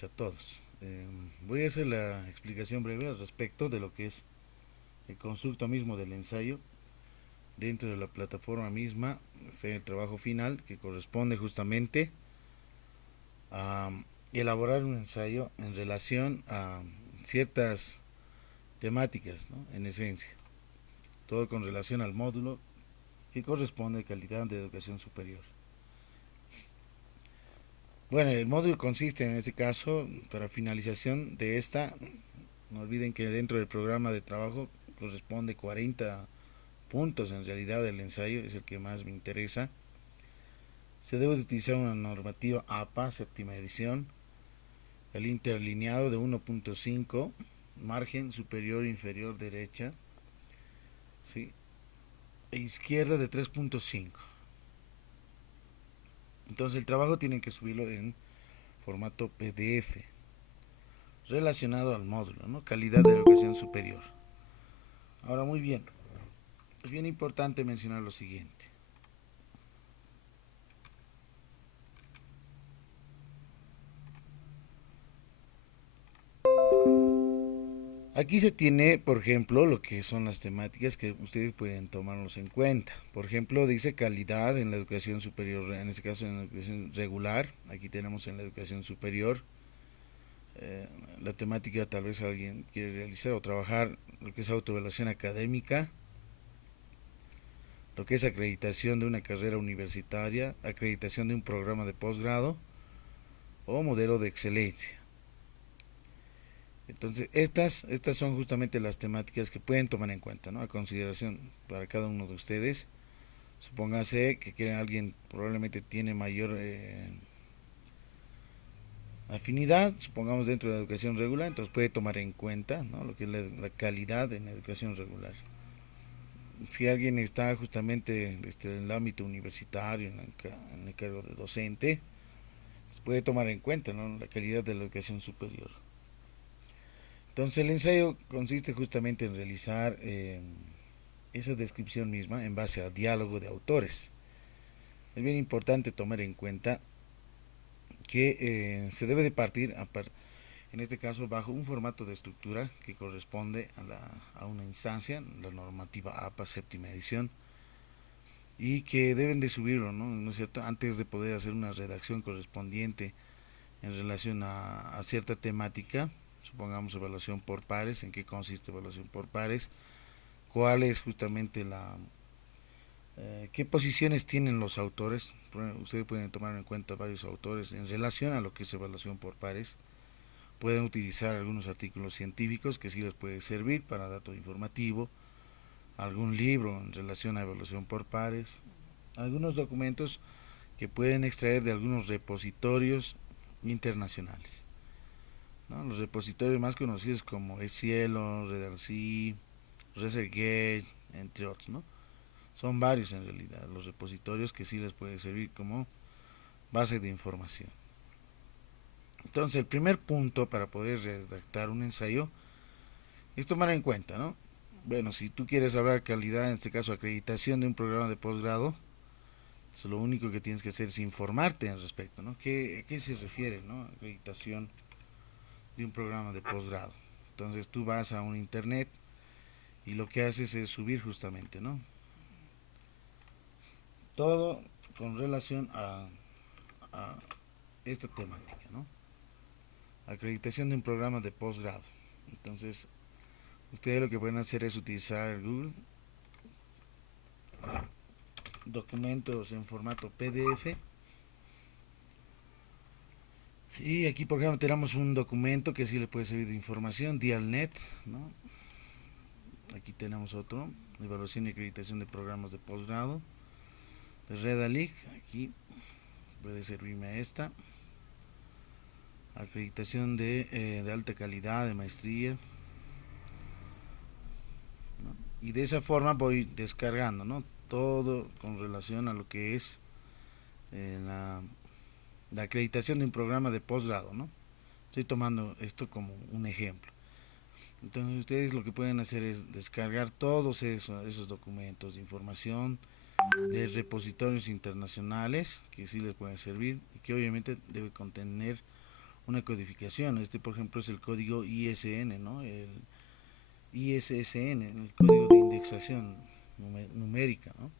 noches a todos. Voy a hacer la explicación breve al respecto de lo que es el constructo mismo del ensayo. Dentro de la plataforma misma está el trabajo final que corresponde justamente a elaborar un ensayo en relación a ciertas temáticas, ¿no? En esencia, todo con relación al módulo que corresponde a calidad de educación superior. Bueno, el módulo consiste en este caso, para finalización de esta, no olviden que dentro del programa de trabajo corresponde 40 puntos, en realidad el ensayo es el que más me interesa. Se debe de utilizar una normativa APA, séptima edición, el interlineado de 1.5, margen superior e inferior derecha, ¿sí? E izquierda de 3.5. Entonces el trabajo tienen que subirlo en formato PDF relacionado al módulo, ¿no? Calidad de educación superior. Ahora, muy bien, es bien importante mencionar lo siguiente. Aquí se tiene, por ejemplo, lo que son las temáticas que ustedes pueden tomarlos en cuenta. Por ejemplo, dice calidad en la educación superior, en este caso en la educación regular. Aquí tenemos en la educación superior. Eh, la temática tal vez alguien quiere realizar o trabajar lo que es autoevaluación académica, lo que es acreditación de una carrera universitaria, acreditación de un programa de posgrado o modelo de excelencia. Entonces, estas son justamente las temáticas que pueden tomar en cuenta, ¿no? A consideración para cada uno de ustedes. Supóngase que alguien probablemente tiene mayor afinidad, supongamos dentro de la educación regular, entonces puede tomar en cuenta, ¿no? Lo que es la calidad en la educación regular. Si alguien está justamente en el ámbito universitario, en el cargo de docente, pues puede tomar en cuenta, ¿no? La calidad de la educación superior. Entonces el ensayo consiste justamente en realizar esa descripción misma en base al diálogo de autores. Es bien importante tomar en cuenta que se debe de partir, en este caso, bajo un formato de estructura que corresponde a una instancia, la normativa APA séptima edición, y que deben de subirlo, ¿no? ¿No es cierto? Antes de poder hacer una redacción correspondiente en relación a cierta temática, supongamos evaluación por pares, en qué consiste evaluación por pares, cuál es justamente qué posiciones tienen los autores. Ustedes pueden tomar en cuenta varios autores en relación a lo que es evaluación por pares. Pueden utilizar algunos artículos científicos que sí les puede servir para dato informativo, algún libro en relación a evaluación por pares, algunos documentos que pueden extraer de algunos repositorios internacionales, ¿no? Los repositorios más conocidos como EScielo, Redarcy, ResearchGate, entre otros, ¿no? Son varios en realidad los repositorios que sí les puede servir como base de información. Entonces, el primer punto para poder redactar un ensayo es tomar en cuenta, ¿no? Bueno, si tú quieres hablar de calidad, en este caso acreditación de un programa de posgrado, pues lo único que tienes que hacer es informarte al respecto, ¿no? ¿Qué se refiere, ¿no? Acreditación de un programa de posgrado. Entonces tú vas a un internet y lo que haces es subir justamente, ¿no? Todo con relación a esta temática, ¿no? Acreditación de un programa de posgrado. Entonces, ustedes lo que pueden hacer es utilizar Google, documentos en formato PDF. Y aquí, por ejemplo, tenemos un documento que sí le puede servir de información, Dialnet, ¿no? Aquí tenemos otro, evaluación y acreditación de programas de posgrado, de Redalic, aquí puede servirme esta, acreditación de alta calidad, de maestría, ¿no? Y de esa forma voy descargando, ¿no? Todo con relación a lo que es la acreditación de un programa de posgrado, ¿no? Estoy tomando esto como un ejemplo. Entonces ustedes lo que pueden hacer es descargar todos esos documentos de información de repositorios internacionales que sí les pueden servir y que obviamente debe contener una codificación. Por ejemplo, es el código ISN, ¿no? El ISSN, el código de indexación numérica, ¿no?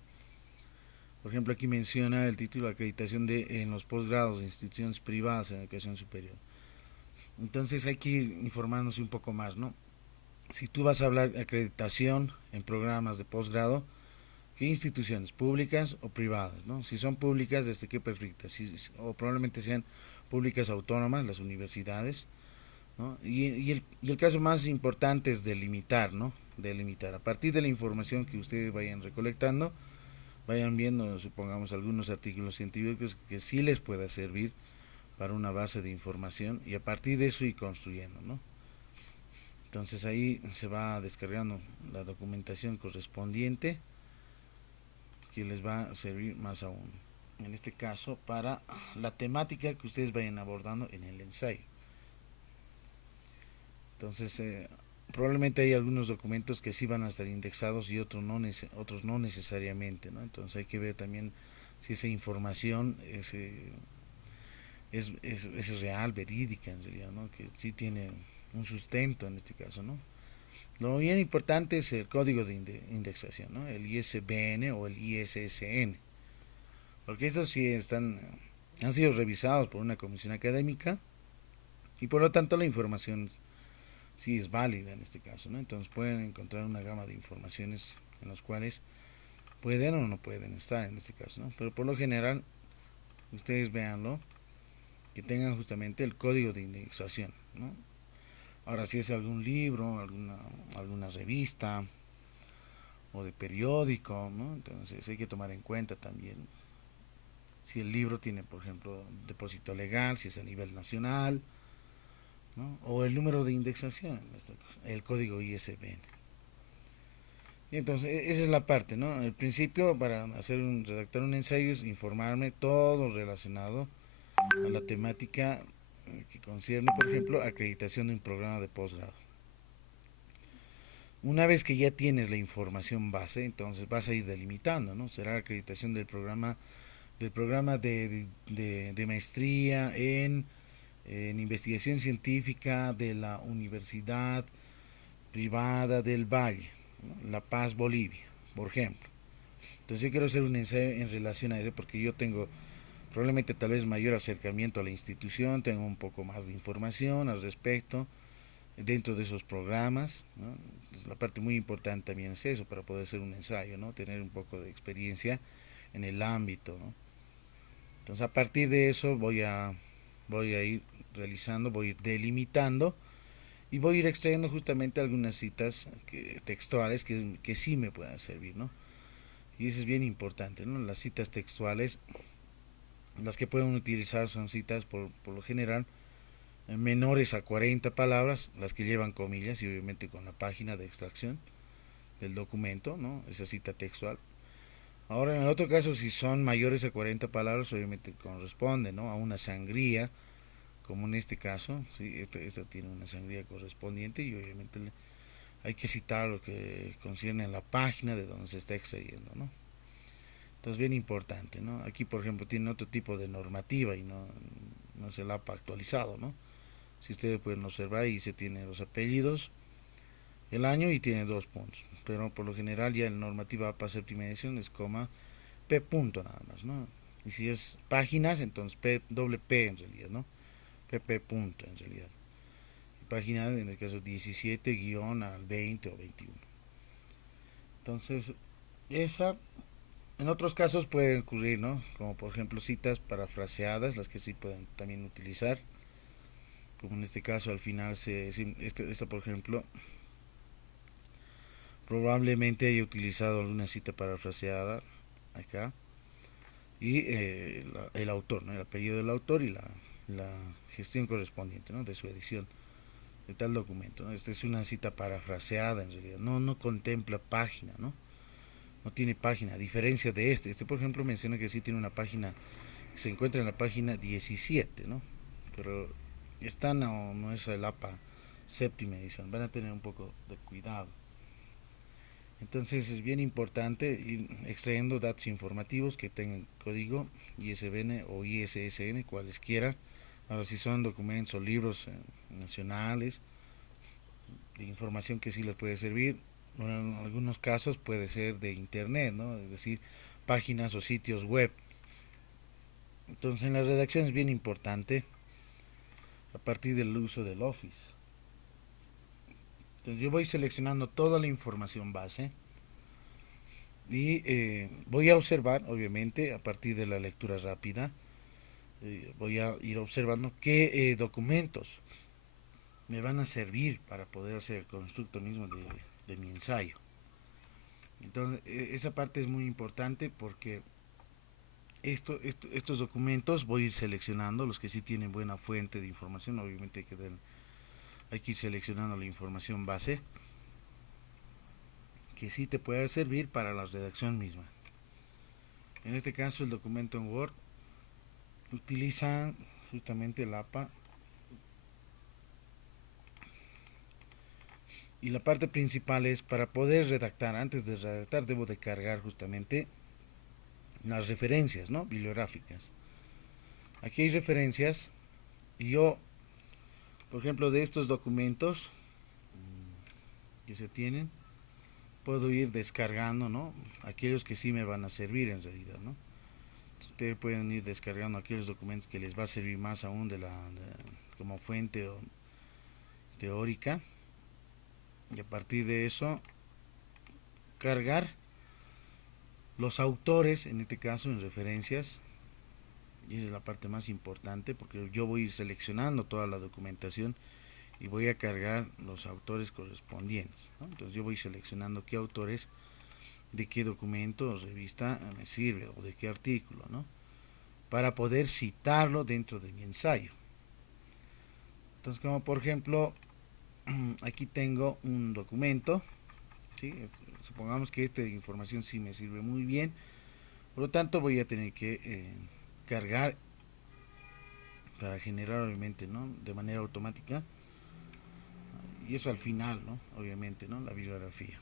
Por ejemplo, aquí menciona el título de acreditación en los posgrados de instituciones privadas en educación superior. Entonces hay que ir informándose un poco más, ¿no? Si tú vas a hablar de acreditación en programas de posgrado, ¿qué instituciones? ¿Públicas o privadas? ¿No? Si son públicas, ¿desde qué perspectiva? O probablemente sean públicas autónomas, las universidades, ¿no? Y el caso más importante es delimitar, ¿no? Delimitar. A partir de la información que ustedes vayan recolectando, vayan viendo, supongamos, algunos artículos científicos que sí les pueda servir para una base de información y a partir de eso ir construyendo, ¿no? Entonces ahí se va descargando la documentación correspondiente que les va a servir más aún. En este caso, para la temática que ustedes vayan abordando en el ensayo. Entonces, probablemente hay algunos documentos que sí van a estar indexados y otros no necesariamente, ¿no? Entonces hay que ver también si esa información es real, verídica en realidad, ¿no? Que sí tiene un sustento en este caso, ¿no? Lo bien importante es el código de indexación, ¿no? El ISBN o el ISSN, porque estos sí han sido revisados por una comisión académica y por lo tanto la información sí es válida en este caso, ¿no? Entonces pueden encontrar una gama de informaciones en las cuales pueden o no pueden estar en este caso, ¿no? Pero por lo general, ustedes véanlo, que tengan justamente el código de indexación, ¿no? Ahora, si es algún libro, alguna revista o de periódico, ¿no? Entonces hay que tomar en cuenta también si el libro tiene, por ejemplo, depósito legal, si es a nivel nacional, ¿no? O el número de indexación, el código ISBN. Y entonces esa es la parte, ¿no? El principio para redactar un ensayo es informarme todo relacionado a la temática que concierne, por ejemplo, acreditación de un programa de posgrado. Una vez que ya tienes la información base, entonces vas a ir delimitando, ¿no? Será acreditación del programa de maestría en investigación científica de la Universidad Privada del Valle, ¿no? La Paz, Bolivia, por ejemplo. Entonces yo quiero hacer un ensayo en relación a eso porque yo tengo probablemente tal vez mayor acercamiento a la institución, tengo un poco más de información al respecto dentro de esos programas, ¿no? La parte muy importante también es eso para poder hacer un ensayo, ¿no? Tener un poco de experiencia en el ámbito, ¿no? Entonces a partir de eso voy a ir realizando, voy a ir delimitando y voy a ir extrayendo justamente algunas citas textuales que sí me puedan servir, ¿no? Y eso es bien importante, ¿no? Las citas textuales, las que pueden utilizar son citas por lo general menores a 40 palabras, las que llevan comillas y obviamente con la página de extracción del documento, ¿no? Esa cita textual. Ahora, en el otro caso, si son mayores a 40 palabras, obviamente corresponde, ¿no? A una sangría, como en este caso, ¿sí? Esto tiene una sangría correspondiente y obviamente hay que citar lo que concierne en la página de donde se está extrayendo, ¿no? Entonces, bien importante, ¿no? Aquí, por ejemplo, tiene otro tipo de normativa y no es el APA actualizado, ¿no? Si ustedes pueden observar, ahí se tienen los apellidos, el año y tiene 2 puntos. Pero por lo general ya en normativa APA séptima edición es coma P punto nada más, ¿no? Y si es páginas, entonces P doble P en realidad, ¿no? PP punto en realidad. Y página en el caso 17 guión al 20 o 21. Entonces, esa en otros casos puede ocurrir, ¿no? Como por ejemplo citas parafraseadas, las que sí pueden también utilizar. Como en este caso al final esta por ejemplo probablemente haya utilizado alguna cita parafraseada acá y el autor, ¿no? El apellido del autor y la gestión correspondiente, ¿no? De su edición de tal documento, ¿no? Esta es una cita parafraseada en realidad, no contempla página, no tiene página, a diferencia de este por ejemplo menciona que sí tiene una página, se encuentra en la página 17, ¿no? Pero esta no es el APA séptima edición, van a tener un poco de cuidado. Entonces es bien importante ir extrayendo datos informativos que tengan código ISBN o ISSN, cualesquiera, Ahora, si son documentos o libros nacionales, de información que sí les puede servir, bueno, en algunos casos puede ser de internet, ¿no? Es decir, páginas o sitios web. Entonces, en la redacción es bien importante a partir del uso del Office. Entonces, yo voy seleccionando toda la información base y voy a observar, obviamente, a partir de la lectura rápida, voy a ir observando qué documentos me van a servir para poder hacer el constructo mismo de mi ensayo. Entonces, esa parte es muy importante porque estos documentos voy a ir seleccionando los que sí tienen buena fuente de información. Obviamente hay que ir seleccionando la información base que sí te puede servir para la redacción misma. En este caso, el documento en Word utiliza justamente el APA, y la parte principal es para poder redactar. Antes de redactar debo de cargar justamente las referencias, ¿no?, bibliográficas. Aquí hay referencias y yo, por ejemplo, de estos documentos que se tienen, puedo ir descargando, ¿no?, aquellos que sí me van a servir en realidad, ¿no? Ustedes pueden ir descargando aquellos documentos que les va a servir más aún como fuente teórica, y a partir de eso cargar los autores, en este caso en referencias. Y esa es la parte más importante porque yo voy a ir seleccionando toda la documentación y voy a cargar los autores correspondientes, ¿no? Entonces yo voy seleccionando qué autores, de qué documento o revista me sirve, o de qué artículo, ¿no?, para poder citarlo dentro de mi ensayo. Entonces, como por ejemplo, aquí tengo un documento, ¿sí? Supongamos que esta información sí me sirve muy bien, por lo tanto voy a tener que cargar para generar, obviamente, ¿no?, de manera automática, y eso al final, ¿no?, obviamente, ¿no?, la bibliografía.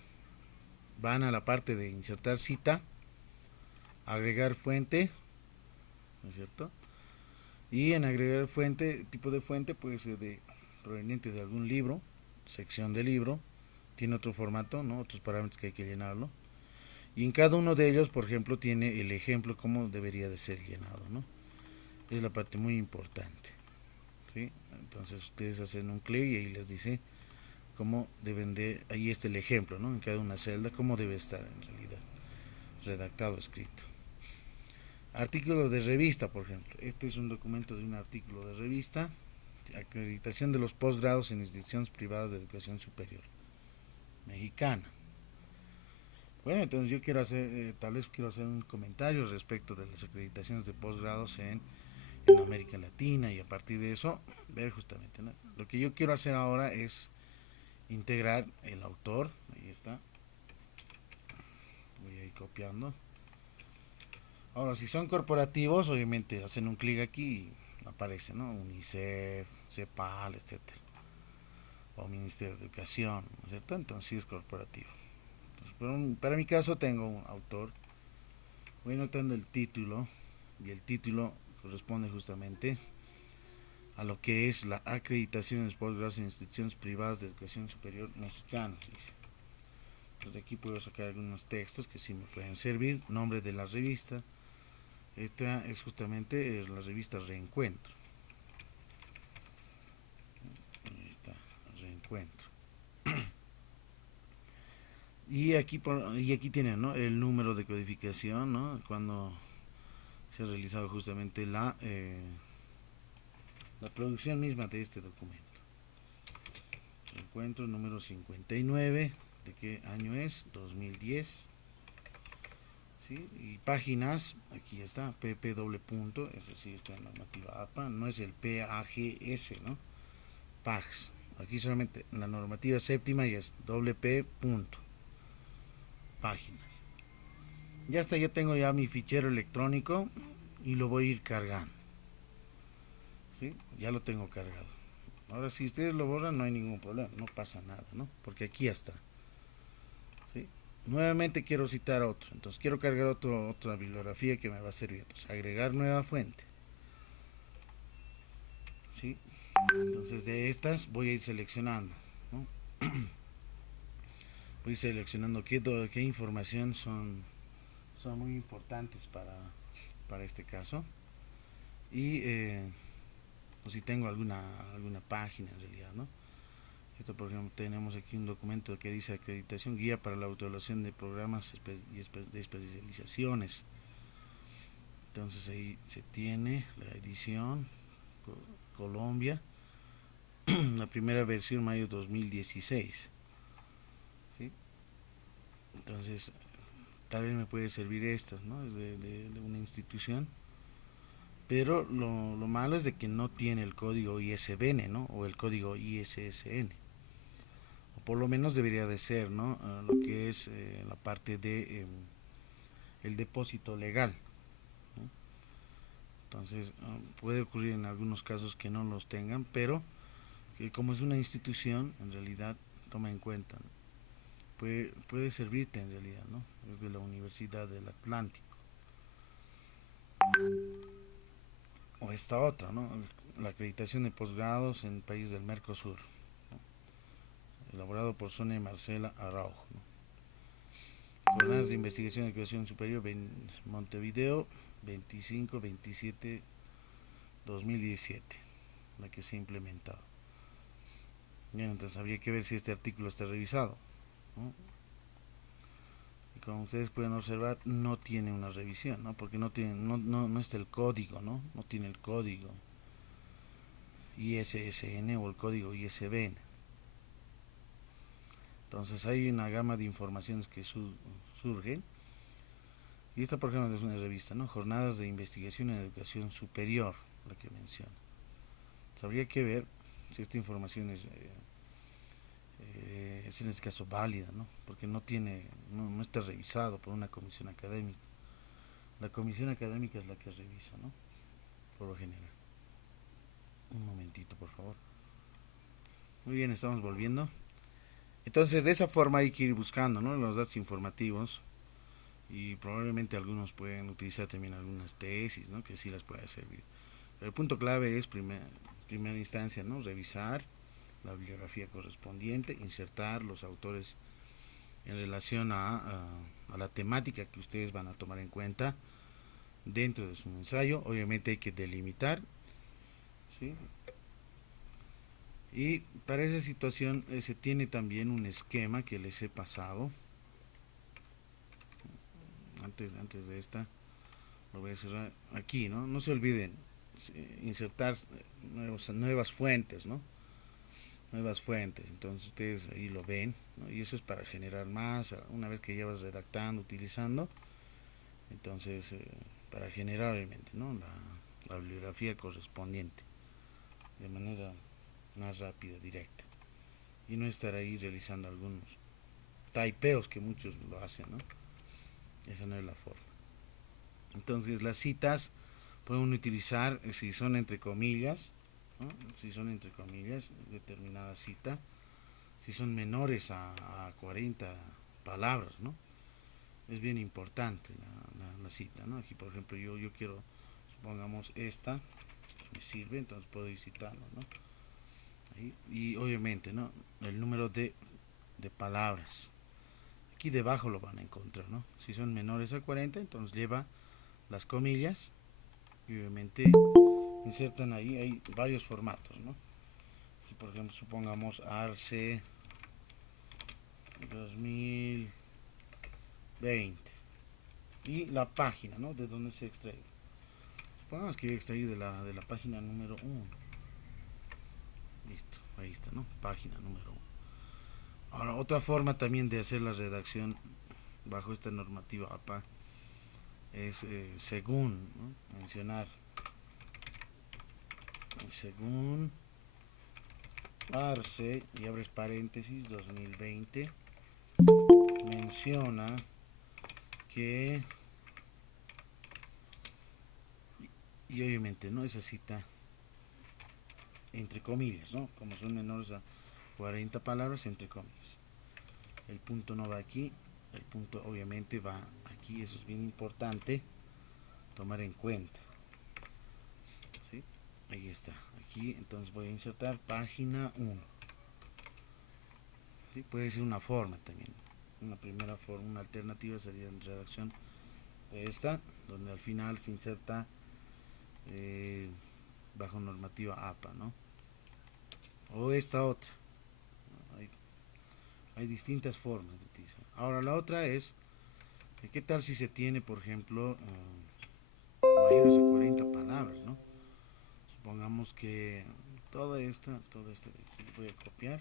Van a la parte de insertar cita, agregar fuente, ¿no es cierto? Y en agregar fuente, tipo de fuente puede ser proveniente de algún libro, sección de libro, tiene otro formato, ¿no?, otros parámetros que hay que llenarlo. Y en cada uno de ellos, por ejemplo, tiene el ejemplo cómo debería de ser llenado, ¿no? Es la parte muy importante, ¿sí? Entonces ustedes hacen un clic y ahí les dice cómo deben de, ahí está el ejemplo, ¿no?, en cada una celda, cómo debe estar en realidad redactado, escrito. Artículos de revista, por ejemplo. Este es un documento de un artículo de revista. Acreditación de los posgrados en instituciones privadas de educación superior mexicana. Bueno, entonces yo quiero hacer, tal vez quiero hacer un comentario respecto de las acreditaciones de posgrados en América Latina, y a partir de eso ver justamente, ¿no? Lo que yo quiero hacer ahora es integrar el autor. Ahí está, voy a ir copiando. Ahora, si son corporativos, obviamente hacen un clic aquí y aparece, ¿no?, UNICEF, CEPAL, etcétera, o Ministerio de Educación, ¿no es cierto? Entonces sí es corporativo. Entonces, para mi caso tengo un autor, voy notando el título, y el título corresponde justamente a lo que es la acreditación de los posgrados en instituciones privadas de educación superior mexicanas, dice. Entonces aquí puedo sacar algunos textos que sí me pueden servir. Nombre de la revista. Esta es justamente la revista Reencuentro. Ahí está, Reencuentro. Y aquí tienen, ¿no?, el número de codificación, ¿no?, cuando se ha realizado justamente la producción misma de este documento. Reencuentro número 59. ¿De qué año es? 2010. ¿Sí? Y páginas, aquí está, pp doble punto, ese sí está en la normativa APA, no es el PAGS, ¿no? PAGS. Aquí solamente en la normativa séptima y es doble P punto. Páginas. Ya está, ya tengo ya mi fichero electrónico y lo voy a ir cargando. ¿Sí? Ya lo tengo cargado. Ahora, si ustedes lo borran, no hay ningún problema, no pasa nada, ¿no? Porque aquí ya está. ¿Sí? Nuevamente quiero citar otro, entonces quiero cargar otra bibliografía que me va a servir. Entonces, agregar nueva fuente. ¿sí? Entonces de estas voy a ir seleccionando, ¿no? Voy seleccionando qué información son muy importantes para este caso. Y o si tengo alguna página en realidad, ¿no? Esto, por ejemplo, tenemos aquí un documento que dice acreditación, guía para la autoevaluación de programas de especializaciones. Entonces ahí se tiene la edición Colombia, la primera versión mayo 2016, ¿sí? Entonces tal vez me puede servir esto, ¿no? Es de una institución, pero lo malo es de que no tiene el código ISBN, ¿no? O el código ISSN, o por lo menos debería de ser, ¿no? Lo que es la parte de el depósito legal, ¿no? Entonces puede ocurrir en algunos casos que no los tengan, pero que como es una institución, en realidad toma en cuenta, ¿no? Puede servirte en realidad, ¿no? Es de la Universidad del Atlántico. O esta otra, ¿no? La acreditación de posgrados en el país del Mercosur, ¿no? Elaborado por Sonia y Marcela Araujo, ¿no? Jornadas de investigación y educación superior Montevideo 25-27-2017, la que se ha implementado. Bien, entonces habría que ver si este artículo está revisado, ¿no? Y como ustedes pueden observar, no tiene una revisión, ¿no? Porque no está el código, ¿no? No tiene el código ISSN o el código ISBN. Entonces hay una gama de informaciones que surgen. Y esta, por ejemplo, es una revista, ¿no? Jornadas de investigación en educación superior, la que menciona. Entonces, habría que ver si esta información es en este caso válida, ¿no? Porque no está revisado por una comisión académica. La comisión académica es la que revisa, ¿no? Por lo general. Un momentito, por favor. Muy bien, estamos volviendo. Entonces, de esa forma hay que ir buscando, ¿no? Los datos informativos, y probablemente algunos pueden utilizar también algunas tesis, ¿no? Que sí las puede servir. Pero el punto clave es primera instancia, ¿no? Revisar la bibliografía correspondiente, insertar los autores en relación a la temática que ustedes van a tomar en cuenta dentro de su ensayo. Obviamente hay que delimitar, ¿sí? Y para esa situación se tiene también un esquema que les he pasado. Antes de esta, lo voy a cerrar aquí, ¿no? No se olviden insertar nuevas fuentes, ¿no? Nuevas fuentes. Entonces ustedes ahí lo ven, ¿no? Y eso es para generar más, una vez que ya vas redactando, utilizando. Entonces, para generar obviamente, ¿no? La bibliografía correspondiente de manera más rápida, directa, y no estar ahí realizando algunos typeos que muchos lo hacen, ¿no? Esa no es la forma. Entonces las citas pueden utilizar, si son entre comillas, ¿no? Si son entre comillas determinada cita, si son menores a 40 palabras, ¿no? Es bien importante la cita, ¿no? Aquí por ejemplo yo quiero, supongamos esta me sirve, entonces puedo ir citando, ¿no? Ahí, y obviamente, ¿no? El número de palabras. Aquí debajo lo van a encontrar, ¿no? Si son menores a 40, entonces lleva las comillas y obviamente insertan ahí, hay varios formatos, ¿no? Aquí, por ejemplo, supongamos ARCE 2020 y la página, ¿no? De donde se extrae. Supongamos que yo extraí de la página número 1. Listo, ahí está, ¿no? Página número 1. Ahora, otra forma también de hacer la redacción bajo esta normativa APA es según, ¿no? Mencionar según ARCE y abres paréntesis 2020 menciona que y obviamente no esa cita entre comillas, ¿no? Como son menores a 40 palabras, entre comillas. El punto no va aquí, el punto obviamente va aquí. Eso es bien importante tomar en cuenta, ¿sí? Ahí está, aquí entonces voy a insertar página 1. ¿Sí? Puede ser una forma también. Una primera forma, una alternativa sería en redacción esta, donde al final se inserta bajo normativa APA, ¿no? O esta otra. Hay distintas formas de utilizar. Ahora la otra es, ¿qué tal si se tiene, por ejemplo, mayores a 40 palabras, ¿no? Supongamos que toda esta voy a copiar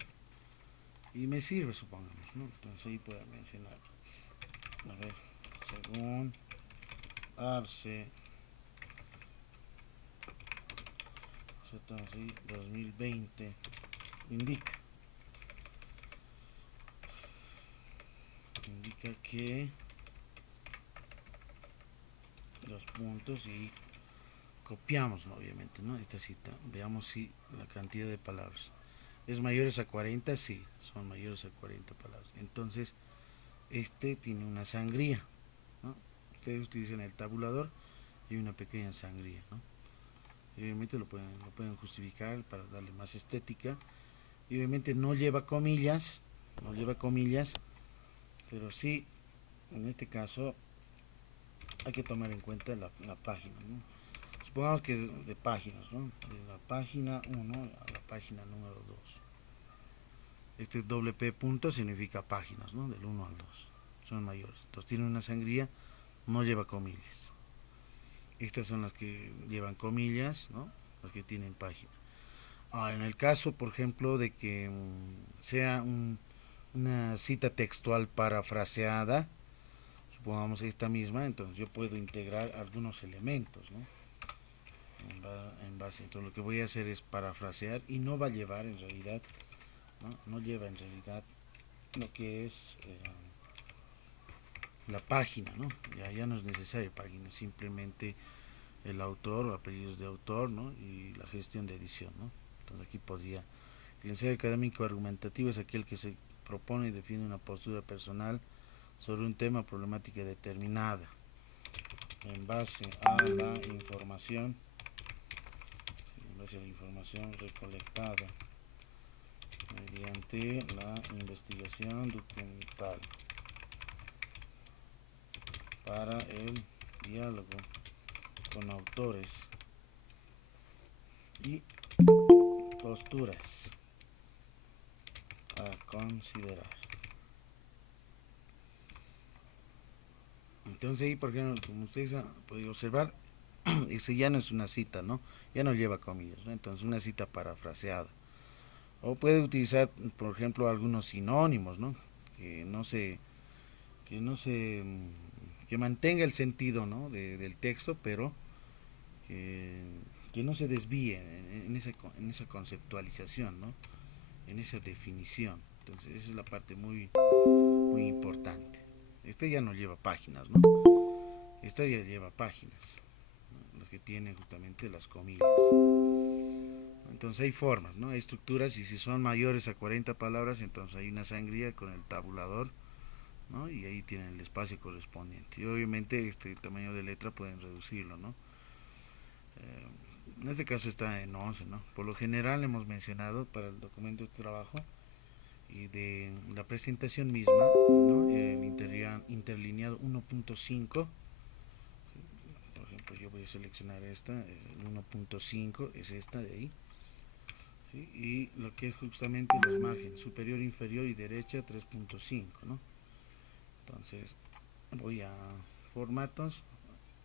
y me sirve, supongamos, ¿no? Entonces ahí puedo mencionar, a ver, según Arce, 2020, indica que los puntos y copiamos, ¿no? Obviamente, ¿no? Esta cita, veamos si la cantidad de palabras es mayores a 40, sí, son mayores a 40 palabras. Entonces, este tiene una sangría, ¿no? Ustedes utilizan el tabulador y una pequeña sangría, ¿no? Y obviamente lo pueden justificar para darle más estética. Y obviamente no lleva comillas, pero sí, en este caso, hay que tomar en cuenta la página, ¿no? Supongamos que es de páginas, ¿no? De la página 1 a la página número 2. Este doble P punto significa páginas, ¿no? Del 1 al 2. Son mayores. Entonces tiene una sangría, no lleva comillas. Estas son las que llevan comillas, ¿no? Las que tienen página. Ahora, en el caso, por ejemplo, de que sea una cita textual parafraseada, supongamos esta misma, entonces yo puedo integrar algunos elementos, ¿no? En base, entonces lo que voy a hacer es parafrasear y no va a llevar en realidad, no lleva en realidad lo que es la página, ¿no? Ya no es necesario página, simplemente el autor o apellidos de autor, ¿no? Y la gestión de edición, ¿no? Entonces aquí podría, el ensayo académico argumentativo es aquel que se propone y define una postura personal sobre un tema o problemática determinada en base a la información, recolectada mediante la investigación documental para el diálogo con autores y posturas a considerar. Entonces ahí, por ejemplo, como ustedes han podido observar, ese ya no es una cita, ¿no? Ya no lleva comillas, ¿no? Entonces una cita parafraseada. O puede utilizar, por ejemplo, algunos sinónimos, ¿no? Que no se, que no se, que mantenga el sentido, ¿no? Del texto, pero que no se desvíe en esa conceptualización, ¿no? En esa definición. Entonces esa es la parte muy importante. Este ya no lleva páginas, ¿no? Esta ya lleva páginas, ¿no? Las que tienen justamente las comillas. Entonces hay formas, ¿no? Hay estructuras y si son mayores a 40 palabras, entonces hay una sangría con el tabulador, ¿no? Y ahí tienen el espacio correspondiente. Y obviamente este tamaño de letra pueden reducirlo, ¿no? En este caso está en 11, ¿no? Por lo general hemos mencionado para el documento de trabajo y de la presentación misma, ¿no? El interlineado 1.5. ¿Sí? Por ejemplo, yo voy a seleccionar esta, el 1.5 es esta de ahí. ¿Sí? Y lo que es justamente los márgenes superior, inferior y derecha 3.5, ¿no? Entonces voy a formatos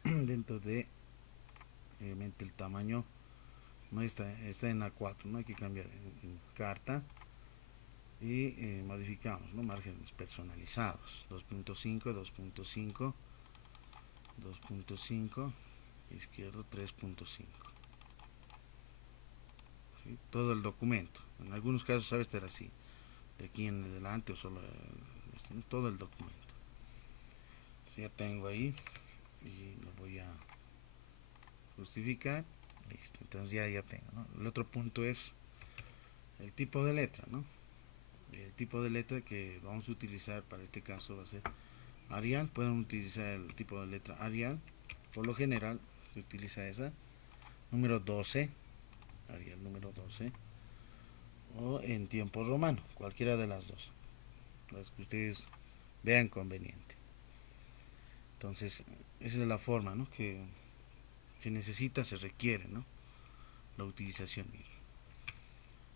dentro de obviamente el tamaño no está en A4, no hay que cambiar en carta y modificamos, ¿no? Márgenes personalizados 2.5, 2.5, 2.5, izquierdo 3.5. ¿Sí? Todo el documento, en algunos casos sabe estar así, de aquí en adelante o solo todo el documento. Ya tengo ahí y lo voy a justificar, listo, entonces ya tengo, ¿no? El otro punto es el tipo de letra, ¿no? El tipo de letra que vamos a utilizar para este caso va a ser Arial. Pueden utilizar el tipo de letra Arial, por lo general se utiliza esa. Número 12, haría el número 12, o en tiempo romano, cualquiera de las dos, las que ustedes vean conveniente. Entonces, esa es la forma, ¿no?, que se necesita, se requiere, ¿no?, la utilización misma.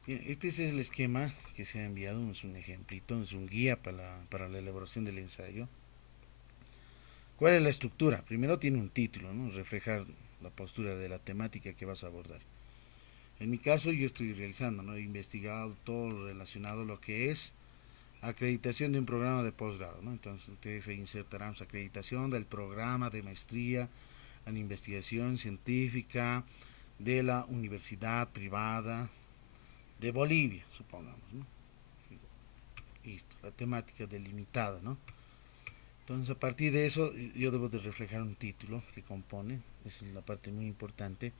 Bien, este es el esquema que se ha enviado, es un ejemplito, es un guía para la elaboración del ensayo. ¿Cuál es la estructura? Primero tiene un título, ¿no?, reflejar la postura de la temática que vas a abordar. En mi caso yo estoy realizando, ¿no?, he investigado todo relacionado a lo que es acreditación de un programa de posgrado, ¿no? Entonces ustedes insertarán su acreditación del programa de maestría en investigación científica de la universidad privada de Bolivia, supongamos, ¿no? Listo, la temática delimitada, ¿no? Entonces a partir de eso yo debo de reflejar un título que compone, esa es la parte muy importante,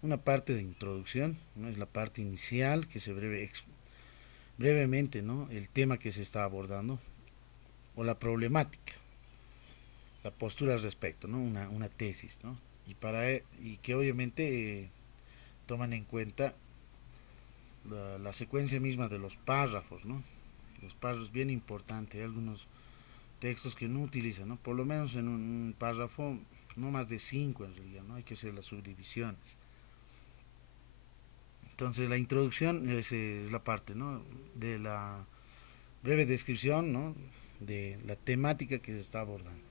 una parte de introducción, ¿no?, es la parte inicial que se brevemente, ¿no?, el tema que se está abordando o la problemática, la postura al respecto, ¿no?, una tesis, ¿no?, y que obviamente toman en cuenta la secuencia misma de los párrafos, ¿no? Los párrafos bien importante, hay algunos textos que no utilizan, ¿no? Por lo menos en un párrafo, no más de 5 en realidad, ¿no? Hay que hacer las subdivisiones. Entonces la introducción es la parte, ¿no?, de la breve descripción, ¿no?, de la temática que se está abordando.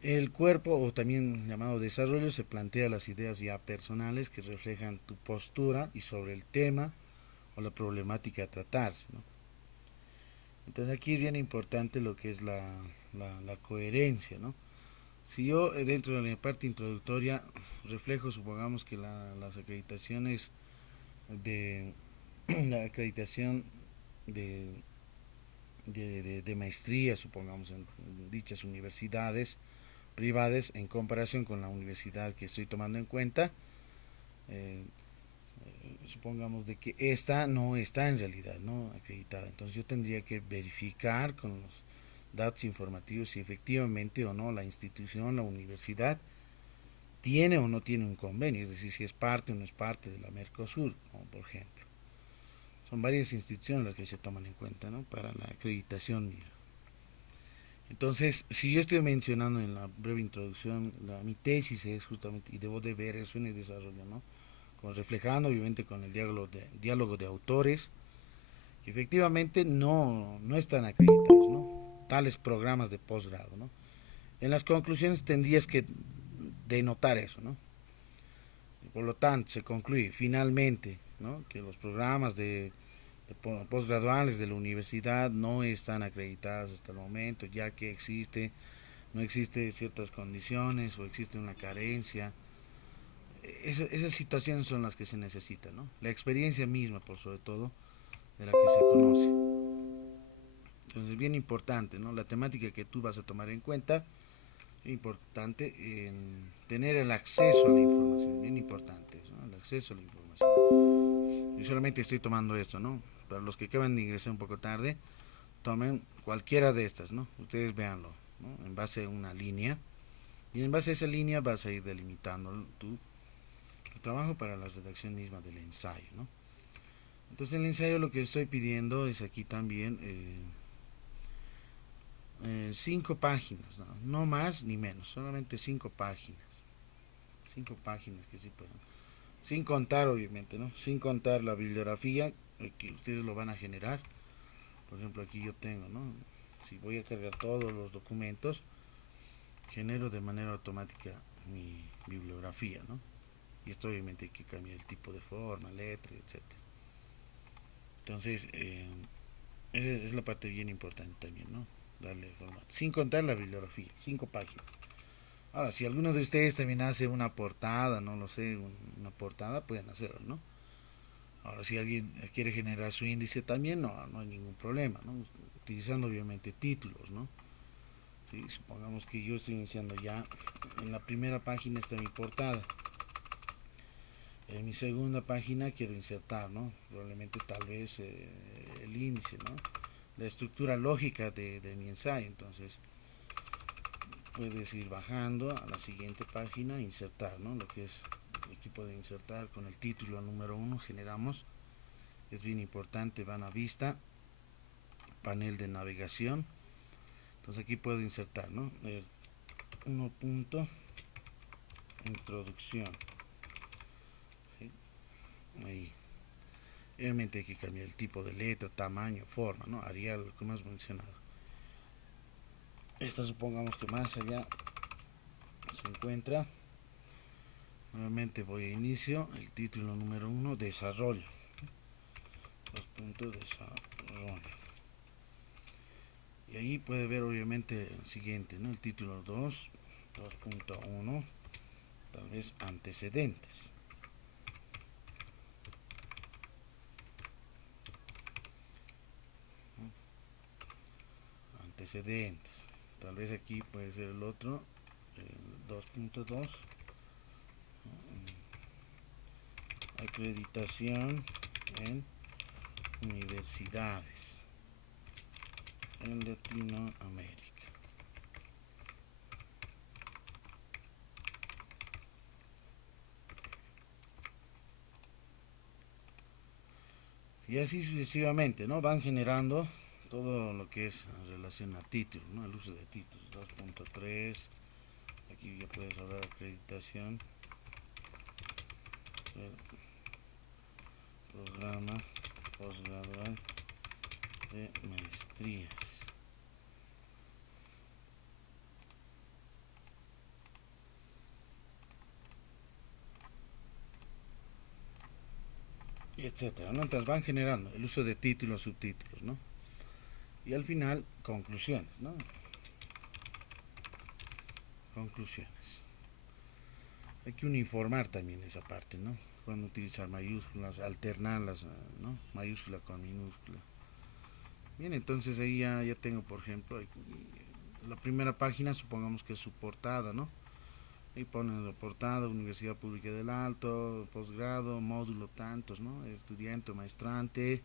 El cuerpo, o también llamado desarrollo, se plantea las ideas ya personales que reflejan tu postura y sobre el tema o la problemática a tratarse, ¿no? Entonces aquí es bien importante lo que es la coherencia, ¿no? Si yo dentro de la parte introductoria reflejo, supongamos que las acreditaciones de la acreditación de, de maestría, supongamos, en dichas universidades privadas en comparación con la universidad que estoy tomando en cuenta, eh, supongamos de que esta no está en realidad, no acreditada. Entonces yo tendría que verificar con los datos informativos si efectivamente o no la institución, la universidad, tiene o no tiene un convenio, es decir, si es parte o no es parte de la Mercosur, como por ejemplo. Son varias instituciones las que se toman en cuenta, ¿no?, para la acreditación misma. Entonces, si yo estoy mencionando en la breve introducción, mi tesis es justamente, y debo de ver eso en el desarrollo, ¿no?, con reflejando obviamente con el diálogo de autores, que efectivamente no están acreditados, ¿no?, tales programas de posgrado, ¿no? En las conclusiones tendrías que denotar eso, ¿no? Por lo tanto, se concluye finalmente, ¿no?, que los programas de posgraduales de la universidad no están acreditados hasta el momento, ya que no existe ciertas condiciones o existe una carencia. Esas situaciones son las que se necesitan, ¿no? La experiencia misma, por sobre todo, de la que se conoce. Entonces, bien importante, ¿no? La temática que tú vas a tomar en cuenta, es importante tener el acceso a la información, bien importante, ¿no?, el acceso a la información. Yo solamente estoy tomando esto, ¿no? Para los que acaban de ingresar un poco tarde, tomen cualquiera de estas, ¿no? Ustedes véanlo, ¿no?, en base a una línea, y en base a esa línea vas a ir delimitando tu trabajo para la redacción misma del ensayo, ¿no? Entonces el ensayo lo que estoy pidiendo es aquí también 5 páginas, ¿no? No más ni menos, solamente 5 páginas. 5 páginas que sí puedan. Sin contar, obviamente, ¿no? Sin contar la bibliografía que ustedes lo van a generar. Por ejemplo, aquí yo tengo, ¿no? Si voy a cargar todos los documentos, genero de manera automática mi bibliografía, ¿no? Y esto obviamente hay que cambiar el tipo de forma, letra, etcétera. Entonces, esa es la parte bien importante también, ¿no? Darle formato. Sin contar la bibliografía, 5 páginas. Ahora, si alguno de ustedes también hace una portada, no lo sé, una portada, pueden hacerlo, ¿no? Ahora, si alguien quiere generar su índice también, no hay ningún problema, ¿no? Utilizando obviamente títulos, ¿no? ¿Sí? Supongamos que yo estoy iniciando ya, en la primera página está mi portada. En mi segunda página quiero insertar, ¿no?, probablemente tal vez el índice, ¿no?, la estructura lógica de mi ensayo. Entonces puedes ir bajando a la siguiente página, insertar, ¿no?, lo que es Aquí puede insertar con el título número 1, generamos, es bien importante, van a vista, panel de navegación. Entonces aquí puedo insertar, ¿no? 1 punto introducción, ¿sí? Ahí obviamente hay que cambiar el tipo de letra, tamaño, forma, ¿no? Arial, como hemos mencionado. Esta supongamos que más allá se encuentra. Nuevamente voy a inicio, el título número 1, desarrollo, 2 puntos desarrollo. Y ahí puede ver obviamente el siguiente, ¿no? El título 2, 2.1, tal vez antecedentes. Antecedentes. Tal vez aquí puede ser el otro, el 2.2. Acreditación en universidades en Latinoamérica. Y así sucesivamente, ¿no? Van generando todo lo que es en relación a títulos, ¿no? El uso de títulos. 2.3, aquí ya puedes hablar de acreditación del programa postgradual de maestrías. Etcétera, ¿no? Entonces van generando el uso de títulos, subtítulos, ¿no? Y al final, conclusiones, ¿no? Conclusiones. Hay que uniformar también esa parte, ¿no? Cuando utilizar mayúsculas, alternarlas, ¿no? Mayúscula con minúscula. Bien, entonces ahí ya tengo, por ejemplo, la primera página, supongamos que es su portada, ¿no? Ahí ponen la portada, Universidad Pública del Alto, posgrado, módulo tantos, ¿no? Estudiante, maestrante,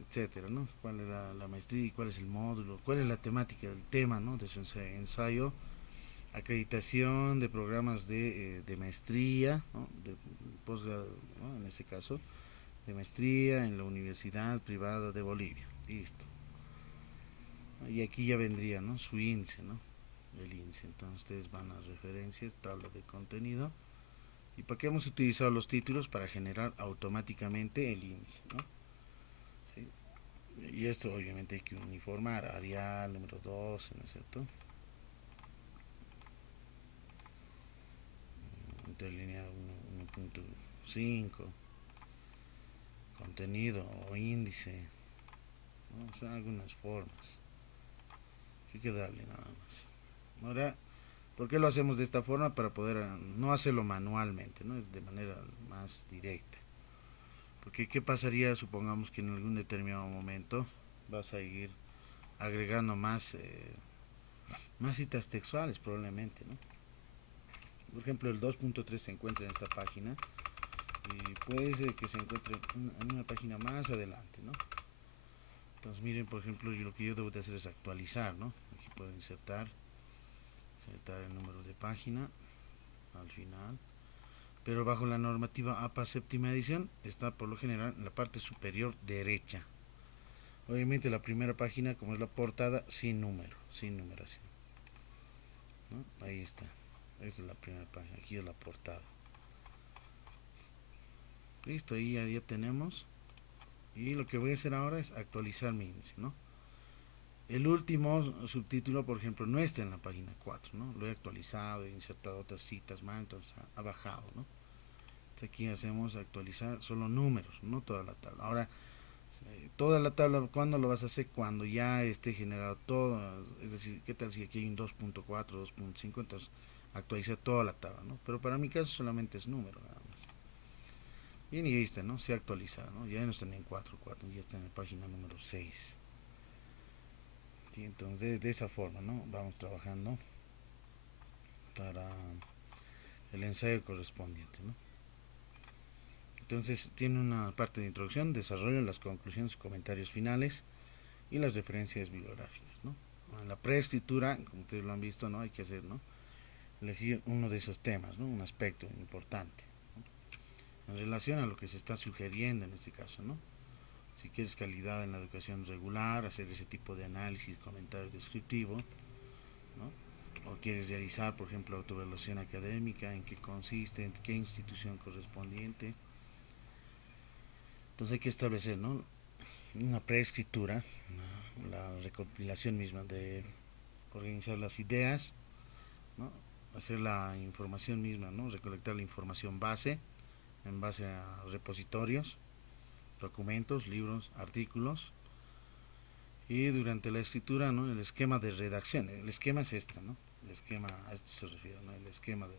etcétera, ¿no? Cuál es la maestría y cuál es el módulo, cuál es la temática, el tema, ¿no? De su ensayo, acreditación de programas de maestría, ¿no? De posgrado, ¿no? En este caso, de maestría en la Universidad Privada de Bolivia. Listo. Y aquí ya vendría, ¿no? Su índice, ¿no? El índice. Entonces ustedes van a referencias, tabla de contenido. ¿Y para qué hemos utilizado los títulos? Para generar automáticamente el índice, ¿no? ¿Sí? Y esto obviamente hay que uniformar. Arial, número 12, ¿no es cierto? Interlineado 1.5. Contenido o índice, ¿no? Son algunas formas. Hay que darle nada más. Ahora, ¿por qué lo hacemos de esta forma? Para poder no hacerlo manualmente, ¿no? Es de manera más directa. Porque ¿qué pasaría? Supongamos que en algún determinado momento vas a ir agregando más citas textuales probablemente, ¿no? Por ejemplo, el 2.3 se encuentra en esta página y puede ser que se encuentre en una página más adelante, ¿no? Entonces miren, por ejemplo, lo que yo debo de hacer es actualizar, ¿no? Aquí puedo insertar el número de página al final, pero bajo la normativa APA séptima edición está por lo general en la parte superior derecha. Obviamente la primera página, como es la portada, sin número, sin numeración, ¿no? Ahí está. Esta es la primera página, aquí es la portada. Listo, ahí ya tenemos. Y lo que voy a hacer ahora es actualizar mi índice, ¿no? El último subtítulo, por ejemplo, no está en la página 4, ¿no? Lo he actualizado, he insertado otras citas más, entonces ha bajado, ¿no? Entonces aquí hacemos actualizar solo números, no toda la tabla. Ahora, toda la tabla, ¿cuándo lo vas a hacer? Cuando ya esté generado todo, es decir, ¿qué tal si aquí hay un 2.4, 2.5? Entonces actualizar toda la tabla, ¿no? Pero para mi caso solamente es número, nada más. Bien, y ahí está, ¿no? Se ha actualizado, ¿no? Ya no están en 4.4, ya está en la página número 6. ¿Sí? Entonces de esa forma, ¿no? Vamos trabajando para el ensayo correspondiente, ¿no? Entonces tiene una parte de introducción, desarrollo, las conclusiones, comentarios finales y las referencias bibliográficas, ¿no? En la preescritura, como ustedes lo han visto, ¿no? Hay que hacer, ¿no? elegir uno de esos temas, ¿no? Un aspecto importante, ¿no? En relación a lo que se está sugiriendo en este caso, ¿no? Si quieres calidad en la educación regular, hacer ese tipo de análisis, comentario descriptivo, ¿no? O quieres realizar, por ejemplo, autoevaluación académica, en qué consiste, en qué institución correspondiente. Entonces hay que establecer, ¿no? Una preescritura, ¿no? La recopilación misma de organizar las ideas, ¿no? Hacer la información misma, ¿no? Recolectar la información base en base a repositorios, documentos, libros, artículos. Y durante la escritura, ¿no? El esquema de redacción, el esquema es este, ¿no? El esquema, a esto se refiere, ¿no? El esquema de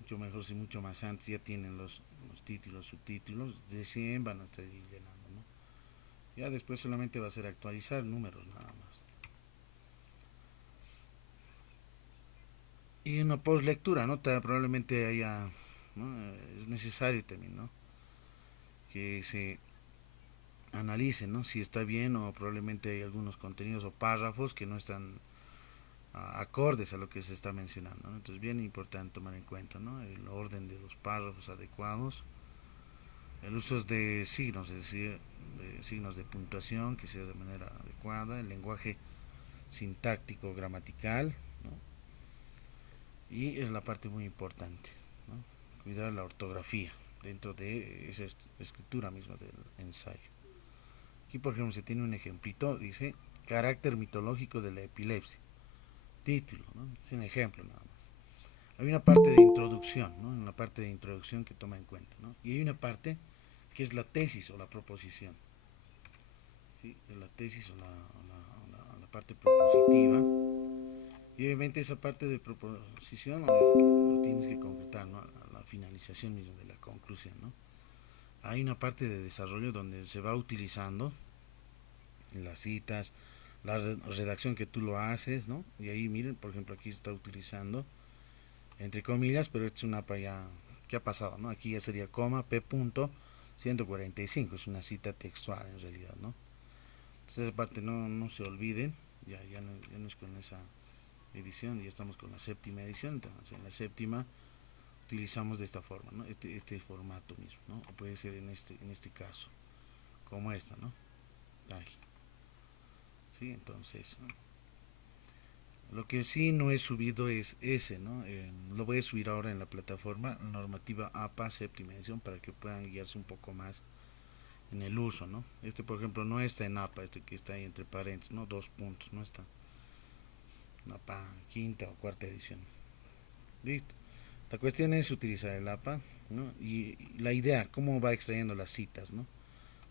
mucho mejor, si mucho más antes ya tienen los títulos, subtítulos, de 100 van a estar llenando, ¿no? Ya después solamente va a ser actualizar números nada más. Y una post lectura, ¿no? Probablemente haya, ¿no? Es necesario también, ¿no? Que se analice, ¿no? Si está bien, o probablemente hay algunos contenidos o párrafos que no están acordes a lo que se está mencionando, ¿no? Entonces bien importante tomar en cuenta, ¿no? El orden de los párrafos adecuados, el uso de signos, es decir, de signos de puntuación que sea de manera adecuada, el lenguaje sintáctico gramatical, ¿no? Y es la parte muy importante, ¿no? Cuidar la ortografía dentro de esa escritura misma del ensayo. Aquí, por ejemplo, se tiene un ejemplito, dice carácter mitológico de la epilepsia. Título, ¿no? Es un ejemplo nada más. Hay una parte de introducción, ¿no? Una parte de introducción que toma en cuenta, ¿no? Y hay una parte que es la tesis o la proposición, ¿sí? Es la tesis o la parte propositiva. Y obviamente esa parte de proposición lo tienes que concretar, ¿no? A la finalización misma de la conclusión, ¿no? Hay una parte de desarrollo donde se va utilizando las citas, la redacción que tú lo haces, ¿no? Y ahí miren, por ejemplo, aquí se está utilizando entre comillas, pero esto es una APA ya que ha pasado, ¿no? Aquí ya sería coma p punto 145, es una cita textual en realidad, ¿no? Entonces esa parte no se olviden, ya no es con esa edición, ya estamos con la séptima edición, entonces en la séptima utilizamos de esta forma, ¿no? Este formato mismo, ¿no? O puede ser en este caso, como esta, ¿no? Ahí. Sí, entonces, ¿no? Lo que sí no he subido es ese, ¿no? Lo voy a subir ahora en la plataforma normativa APA séptima edición para que puedan guiarse un poco más en el uso, ¿no? Este, por ejemplo, no está en APA, este que está ahí entre paréntesis, ¿no? 2 puntos, no está en APA quinta o cuarta edición. Listo. La cuestión es utilizar el APA, ¿no? Y la idea, cómo va extrayendo las citas, ¿no?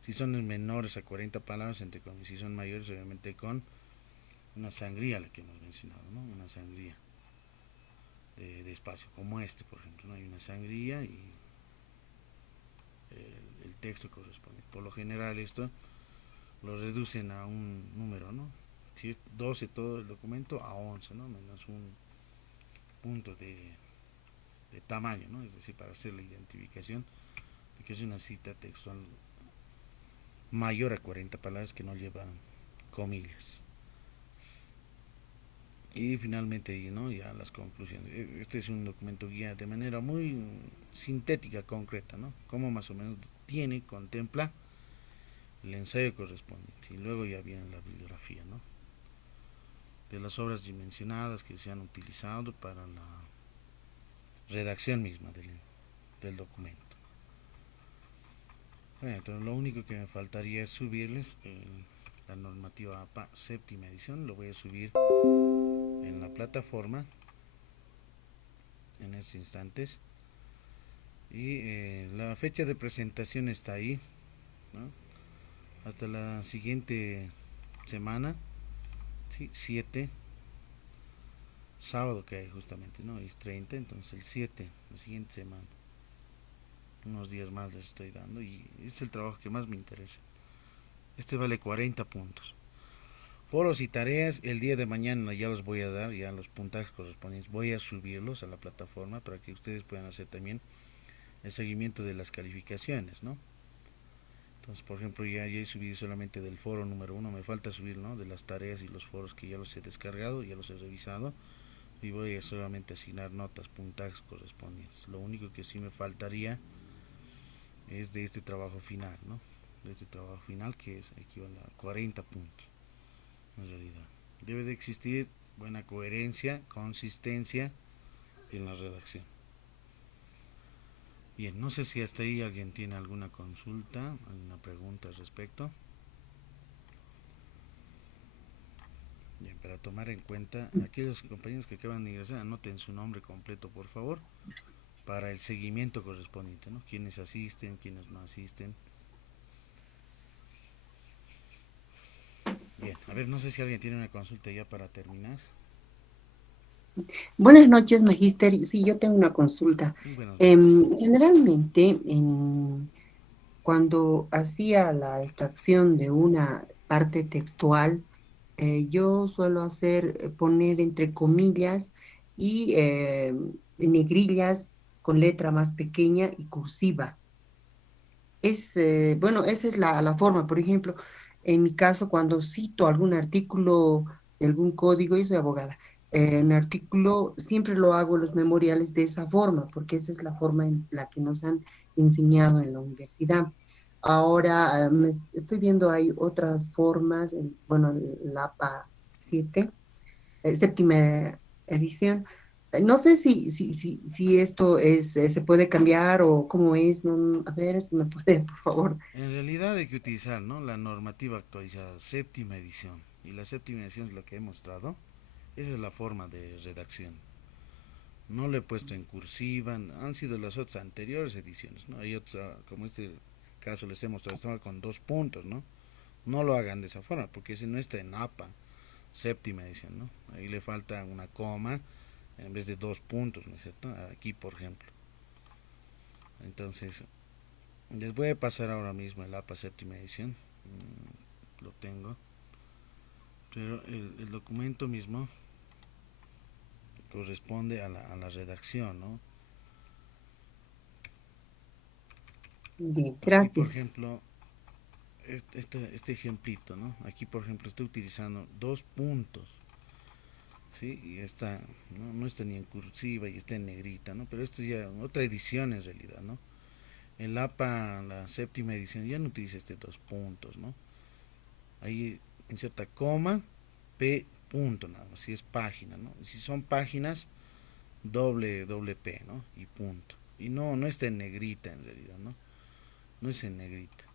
Si son menores a 40 palabras, entre comillas, si son mayores, obviamente con una sangría, la que hemos mencionado, ¿no? Una sangría de espacio, como este, por ejemplo, ¿no? Hay una sangría y el texto corresponde. Por lo general esto lo reducen a un número, ¿no? Si es 12 todo el documento, a 11, ¿no? Menos un punto de tamaño, ¿no? Es decir, para hacer la identificación de que es una cita textual mayor a 40 palabras que no lleva comillas. Y finalmente, ¿no? Ya las conclusiones. Este es un documento guía de manera muy sintética, concreta, ¿no? Como más o menos contempla el ensayo correspondiente. Y luego ya viene la bibliografía, ¿no? De las obras dimensionadas que se han utilizado para la redacción misma del documento. Bueno, entonces lo único que me faltaría es subirles la normativa APA séptima edición. Lo voy a subir en la plataforma en estos instantes. Y la fecha de presentación está ahí, ¿no? Hasta la siguiente semana, ¿sí? 7, sábado que hay justamente, ¿no? Es 30, entonces el 7, la siguiente semana. Unos días más les estoy dando y es el trabajo que más me interesa. Este vale 40 puntos. Foros y tareas, el día de mañana ya los voy a dar, ya los puntajes correspondientes. Voy a subirlos a la plataforma para que ustedes puedan hacer también el seguimiento de las calificaciones, ¿no? Entonces, por ejemplo, ya he subido solamente del foro número 1, me falta subir, ¿no? De las tareas y los foros que ya los he descargado, ya los he revisado. y voy a solamente asignar notas, puntajes correspondientes. Lo único que sí me faltaría es de este trabajo final, ¿no? De este trabajo final que es equivale a 40 puntos en realidad. Debe de existir buena coherencia, consistencia en la redacción. Bien, no sé si hasta ahí alguien tiene alguna consulta, alguna pregunta al respecto. Bien, para tomar en cuenta, aquellos compañeros que acaban de ingresar, anoten su nombre completo, por favor, para el seguimiento correspondiente, ¿no? Quienes asisten, quienes no asisten. Bien, a ver, no sé si alguien tiene una consulta ya para terminar. Buenas noches, Magíster. Sí, yo tengo una consulta. Muy buenas noches. Generalmente, cuando hacía la extracción de una parte textual, yo suelo poner entre comillas y negrillas con letra más pequeña y cursiva. Bueno, esa es la forma. Por ejemplo, en mi caso, cuando cito algún artículo de algún código, yo soy abogada, en artículo siempre lo hago en los memoriales de esa forma, porque esa es la forma en la que nos han enseñado en la universidad. Ahora, estoy viendo hay otras formas, bueno, el APA 7, séptima edición. No sé si esto se puede cambiar o cómo es. A ver si me puede, por favor. En realidad hay que utilizar, ¿no?, la normativa actualizada, séptima edición. Y la séptima edición es lo que he mostrado. Esa es la forma de redacción. No lo he puesto en cursiva, han sido las otras anteriores ediciones, ¿no? Hay otra, como este caso les he mostrado, estaba con 2 puntos, ¿no? No lo hagan de esa forma, porque si no está en APA, séptima edición, ¿no? Ahí le falta una coma en vez de 2 puntos, ¿no es cierto? Aquí, por ejemplo. Entonces, les voy a pasar ahora mismo el APA séptima edición. Lo tengo. Pero el documento mismo corresponde a la redacción, ¿no? Bien, Aquí, por gracias. ejemplo, este ejemplito, ¿no? Aquí, por ejemplo, estoy utilizando 2 puntos, ¿sí? Y está, no está ni en cursiva y está en negrita, ¿no? Pero esto es ya otra edición en realidad, ¿no? El APA, la séptima edición, ya no utiliza 2 puntos, ¿no? Ahí inserta coma, P punto nada más, si es página, ¿no? Si son páginas, doble P, ¿no? Y punto. Y no está en negrita en realidad, ¿no? No es en negrita.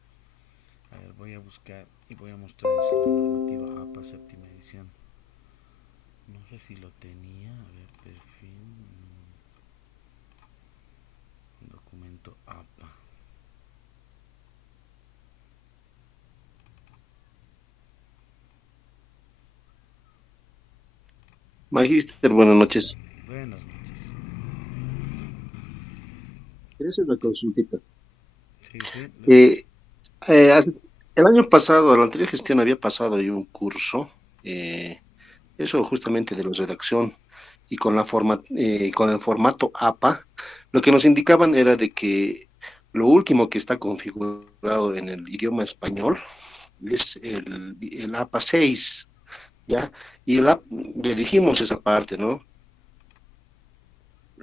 A ver, voy a buscar y voy a mostrarles la normativa APA séptima edición. No sé si lo tenía. A ver, perfil. Documento APA. Magíster, buenas noches. Buenas noches. Quería hacer una consultita. Sí, sí, lo escucho. Eh, hace- el año pasado, la anterior gestión había pasado yo un curso, eh, eso justamente de la redacción y con el formato APA, lo que nos indicaban era de que lo último que está configurado en el idioma español es el APA 6, ¿ya? Y le dijimos esa parte, ¿no?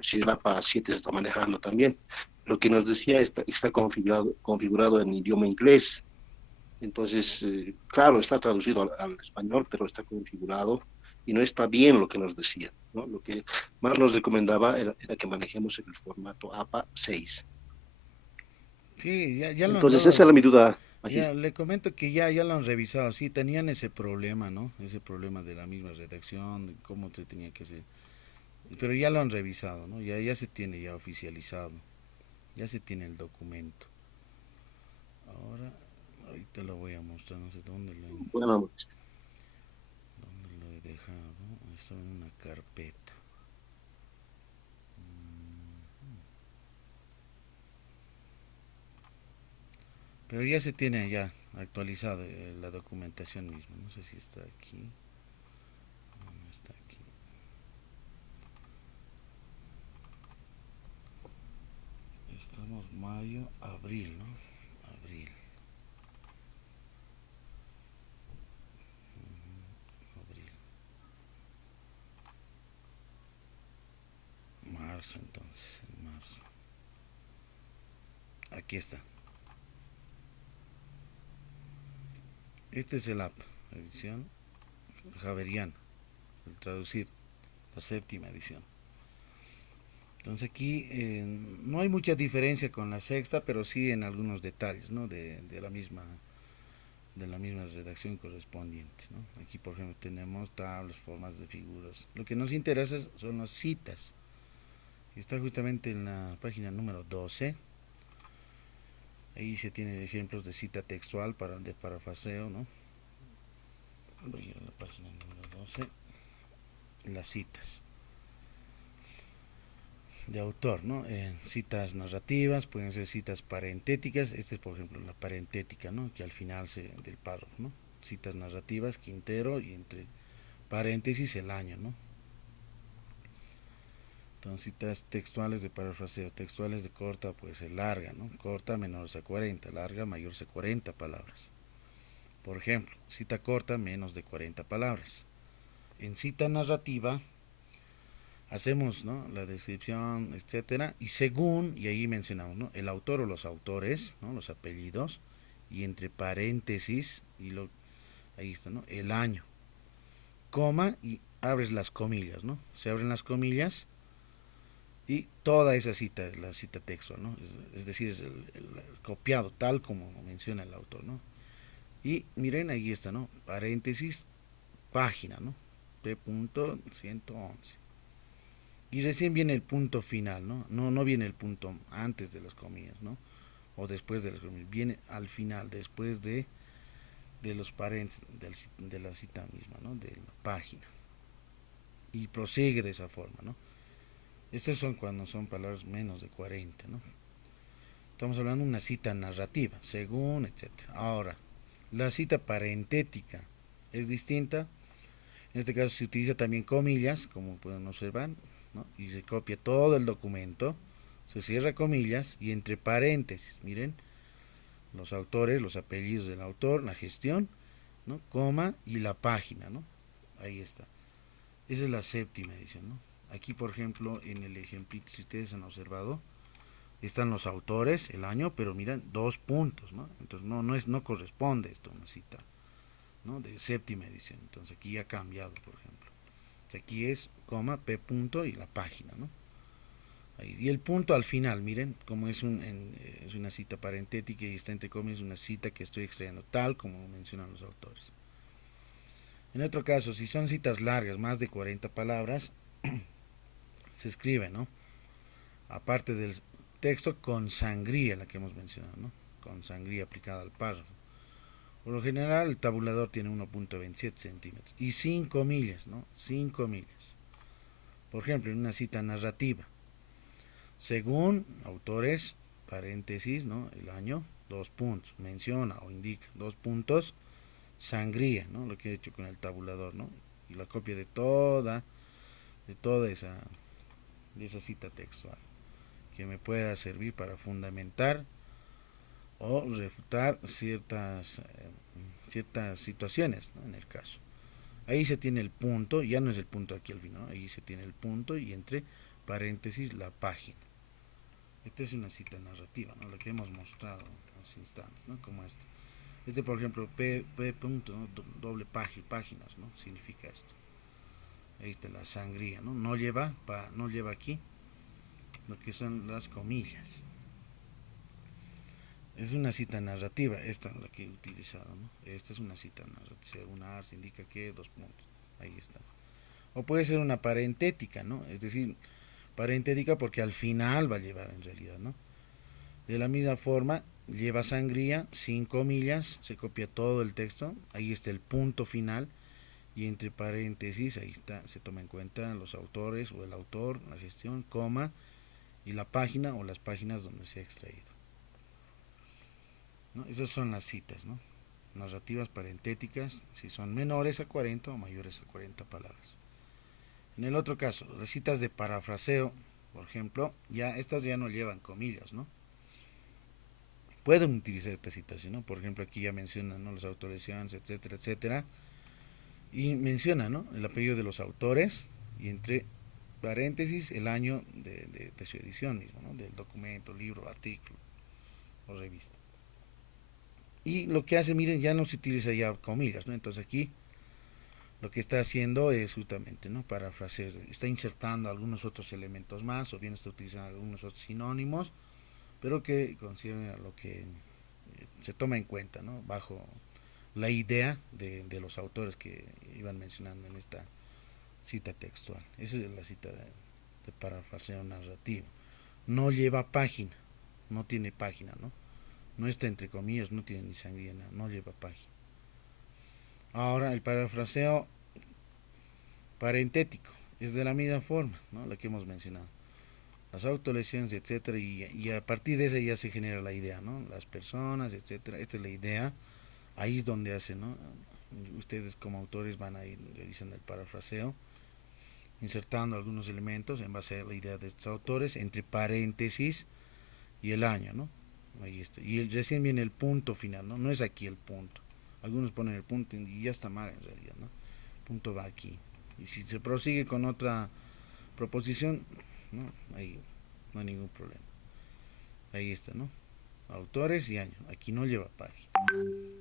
Si el APA 7 se está manejando también. Lo que nos decía está configurado en idioma inglés. Entonces, claro, está traducido al español, pero está configurado y no está bien lo que nos decía, ¿no? Lo que más nos recomendaba era que manejemos el formato APA 6. Sí, ya lo han Entonces, esa dado. era mi duda, Ya Magista. le comento que ya lo han revisado. Sí, tenían ese problema, ¿no? Ese problema de la misma redacción, de cómo se tenía que hacer. Pero ya lo han revisado, ¿no? Ya se tiene ya oficializado. Ya se tiene el documento. Ahora, ahorita lo voy a mostrar, no sé Bueno, Magista. dónde lo he dejado. Está en una carpeta. Pero ya se tiene ya actualizado la documentación misma. No sé si está aquí. No está aquí. Estamos mayo, abril, ¿no? Abril, abril. marzo, entonces, en marzo. Aquí está. Este es el app, edición Javeriana, el traducido, la séptima edición. Entonces aquí no hay mucha diferencia con la sexta, pero sí en algunos detalles, ¿no? de la misma redacción correspondiente, ¿no? Aquí por ejemplo tenemos tablas, formas de figuras. Lo que nos interesa son las citas. Está justamente en la página número 12. Ahí se tienen ejemplos de cita textual de parafraseo, ¿no? Voy a ir a la página número 12. Las citas de autor, ¿no? Citas narrativas, pueden ser citas parentéticas. Esta es por ejemplo la parentética, ¿no? Que al final del párrafo, ¿no? Citas narrativas, Quintero, y entre paréntesis el año, ¿no? Entonces citas textuales de parafraseo, textuales de corta, puede ser larga, ¿no? Corta menores a 40, larga mayores a 40 palabras. Por ejemplo, cita corta menos de 40 palabras. En cita narrativa hacemos, ¿no? La descripción, etcétera, y según, y ahí mencionamos, ¿no? El autor o los autores, ¿no? Los apellidos, y entre paréntesis, ahí está, ¿no? El año, coma, y abres las comillas, ¿no? Se abren las comillas y toda esa cita es la cita textual, ¿no? Es decir, es el copiado tal como menciona el autor, ¿no? Y miren, ahí está, ¿no? Paréntesis, página, ¿no? P.111. Y recién viene el punto final, ¿no? No viene el punto antes de las comillas, ¿no? O después de las comillas. Viene al final, después de los paréntesis de la cita misma, ¿no? De la página. Y prosigue de esa forma, ¿no? Estos son cuando son palabras menos de 40, ¿no? Estamos hablando de una cita narrativa, según, etcétera. Ahora, la cita parentética es distinta. En este caso se utiliza también comillas, como pueden observar, ¿no? Y se copia todo el documento, se cierra comillas y entre paréntesis, miren, los autores, los apellidos del autor, la gestión, ¿no? Coma y la página, ¿no? Ahí está. Esa es la séptima edición, ¿no? Aquí, por ejemplo, en el ejemplito, si ustedes han observado, están los autores, el año, pero miren, 2 puntos, ¿no? Entonces no corresponde esto a una cita, ¿no? De séptima edición. Entonces aquí ha cambiado, por ejemplo. Entonces aquí es coma, p punto y la página, ¿no? Ahí. Y el punto al final, miren, como es una cita parentética y está entre comillas, una cita que estoy extrayendo, tal como mencionan los autores. En otro caso, si son citas largas, más de 40 palabras, se escribe, ¿no? Aparte del texto, con sangría, la que hemos mencionado, ¿no? Con sangría aplicada al párrafo. Por lo general, el tabulador tiene 1.27 centímetros y sin comillas, ¿no? Sin comillas. Por ejemplo, en una cita narrativa, según autores, paréntesis, ¿no? El año, 2 puntos, menciona o indica, 2 puntos, sangría, ¿no? Lo que he hecho con el tabulador, ¿no? Y la copia de toda esa cita textual que me pueda servir para fundamentar o refutar ciertas situaciones, ¿no? En el caso. Ahí se tiene el punto, ya no es el punto aquí al final, ¿no? Ahí se tiene el punto y entre paréntesis la página. Esta es una cita narrativa, ¿no? La que hemos mostrado hace instantes, ¿no? Como esta. Por ejemplo, P punto, ¿no? Doble páginas, ¿no? Significa esto. Ahí está la sangría, ¿no? No lleva aquí lo que son las comillas. Es una cita narrativa, esta es la que he utilizado, ¿no? Esta es una cita narrativa, una se indica que 2 puntos, ahí está. O puede ser una parentética, ¿no? Es decir, parentética porque al final va a llevar en realidad, ¿no? De la misma forma, lleva sangría, sin comillas, se copia todo el texto, ahí está el punto final, y entre paréntesis, ahí está, se toma en cuenta los autores o el autor, la gestión, coma, y la página o las páginas donde se ha extraído, ¿no? Esas son las citas, ¿no? Narrativas parentéticas, si son menores a 40 o mayores a 40 palabras. En el otro caso, las citas de parafraseo, por ejemplo, estas ya no llevan comillas, ¿no? Pueden utilizar esta citación, ¿no? Por ejemplo, aquí ya mencionan, ¿no? Los autores, etcétera, etcétera. Y menciona, ¿no? El apellido de los autores y entre paréntesis, el año de su edición mismo, ¿no? Del documento, libro, artículo o revista. Y lo que hace, miren, ya no se utiliza ya comillas, ¿no? Entonces aquí lo que está haciendo es justamente, ¿no? Parafrasear, está insertando algunos otros elementos más, o bien está utilizando algunos otros sinónimos, pero que concierne a lo que se toma en cuenta, ¿no? Bajo la idea de los autores que iban mencionando en esta cita textual. Esa es la cita de parafraseo narrativo. No lleva página, no tiene página, ¿no? No está entre comillas, no tiene ni sangría, no lleva página. Ahora el parafraseo parentético es de la misma forma, ¿no? La que hemos mencionado. Las autolesiones, etcétera, y a partir de eso ya se genera la idea, ¿no? Las personas, etcétera. Esta es la idea. Ahí es donde hacen, ¿no? Ustedes como autores van a ir realizando el parafraseo, insertando algunos elementos en base a la idea de estos autores, entre paréntesis y el año, ¿no? Ahí está. Y recién viene el punto final, ¿no? No es aquí el punto. Algunos ponen el punto y ya está mal en realidad, ¿no? El punto va aquí. Y si se prosigue con otra proposición, ¿no? Ahí no hay ningún problema. Ahí está, ¿no? Autores y año. Aquí no lleva página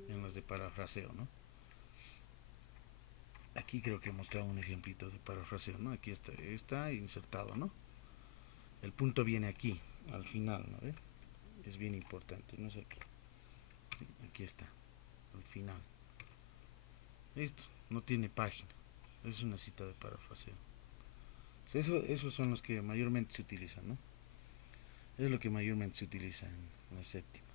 en las de parafraseo, ¿no? Aquí creo que he mostrado un ejemplito de parafraseo, ¿no? Aquí está insertado, ¿no? El punto viene aquí, al final, ¿no? Es bien importante, no es aquí. Sí, aquí está, al final. Listo, no tiene página. Es una cita de parafraseo. Esos son los que mayormente se utilizan, ¿no? Es lo que mayormente se utiliza en la séptima.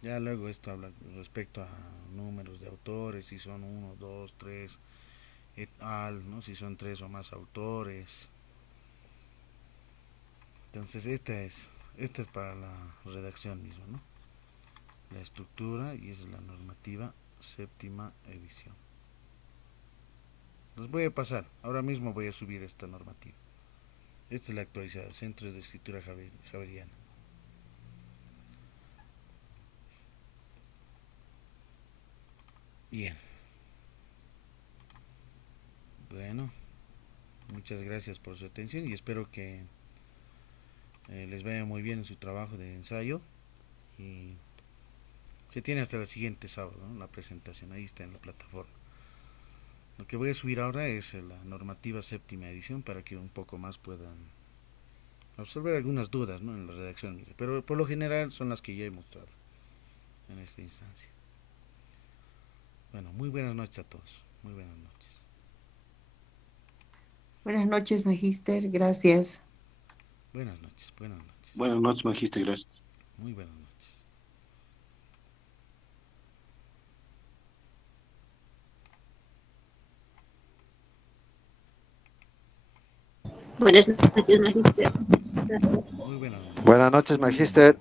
Ya luego esto habla respecto a números de autores, si son 1, 2, 3, et al, ¿no? Si son 3 o más autores. Entonces esta es para la redacción misma, ¿no? La estructura, y es la normativa séptima edición. Los voy a pasar, ahora mismo voy a subir esta normativa. Esta es la actualizada, Centro de Escritura Javeriana. Bien. Bueno, muchas gracias por su atención y espero que les vaya muy bien en su trabajo de ensayo. Y se tiene hasta el siguiente sábado, ¿no? La presentación, ahí está en la plataforma. Lo que voy a subir ahora es la normativa séptima edición para que un poco más puedan resolver algunas dudas, ¿no? En la redacción, pero por lo general son las que ya he mostrado en esta instancia. Bueno, muy buenas noches a todos. Muy buenas noches. Buenas noches, magíster. Gracias. Buenas noches, buenas noches. Buenas noches, magíster, gracias. Muy buenas noches. Buenas noches, magíster. Muy buenas noches. Buenas noches, magíster.